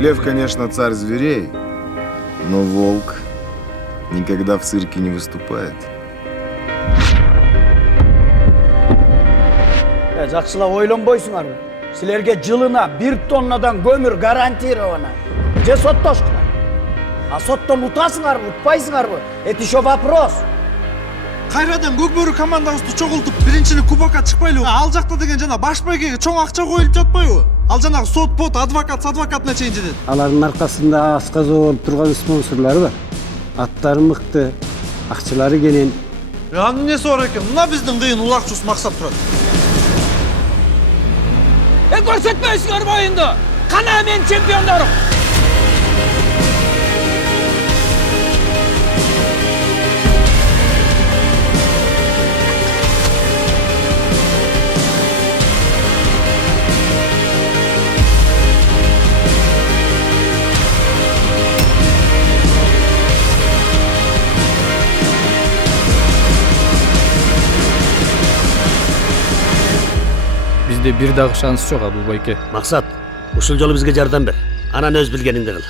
Лев, конечно, царь зверей, но волк никогда в цирке не выступает. Жақсылап ойланбайсыңарбы? Силерге жылына 1 тоннадан көмір гарантирована. Же соттошкуна. А соттон утасыңарбы, утпайсыңарбы? Это еще вопрос. Кайрадан көкбөрү командабызды чогултуп, биринчилик кубокко чыкпайлыбы? Ал жакта деген жана баш байгеге чоң акча коюлуп жатпайбы? Ал жанагы сот, бот, адвокатына чейин жетет. Алардын аркасында асказы болуп турган спонсорлору бар. Аттары мыкты, акчалары келен. Анын эмнеси бар экен? Мына биздин кыйын улакчыбыз максат турат. Көрсөтпөйсүңөр боюнду. Кана мен чемпиондорум. Bizde bir dagы шанс жок, Абыл байке. Максат, ушул жолу бизге жардам бер. Анан өз билгениңди кыл.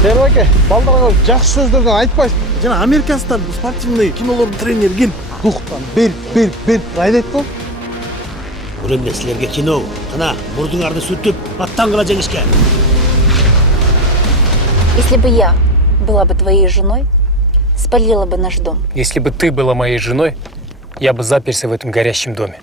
Тербаке, балдарга жакшы сөздөрдөн айтпайсың. Жана американстан спортивный кинолордун тренери ким? Духтан бер айдайт го. Бул эмне силерге кино? Кана, мурдуңарды сүртүп, аттан кыла жеңишке. Если бы я была бы твоей женой, спалила бы наш дом. Если бы ты была моей женой, я бы заперся в этом горящем доме.